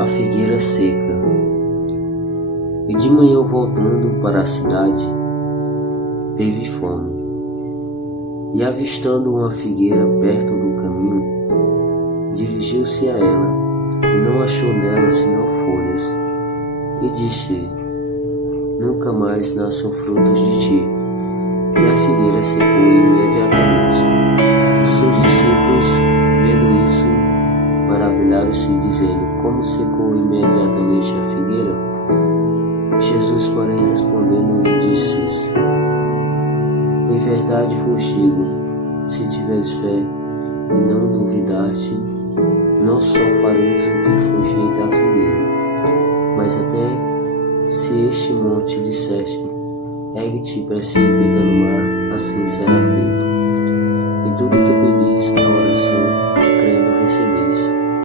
A figueira seca. E de manhã, voltando para a cidade, teve fome. E avistando uma figueira perto do caminho, dirigiu-se a ela, e não achou nela senão folhas, e disse: nunca mais nasçam frutos de ti. E a figueira secou imediatamente. E seus discípulos, vendo isso, maravilharam-se, dizendo: como secou imediatamente a figueira? Jesus, porém, respondendo, lhe disse isso: em verdade vos digo, se tiveres fé e não duvidaste, não só fareis o que foi feito à figueira, mas até se este monte disseste: ergue-te e precipita no mar, assim será feito. E tudo que pedis na oração, crendo, recebeis.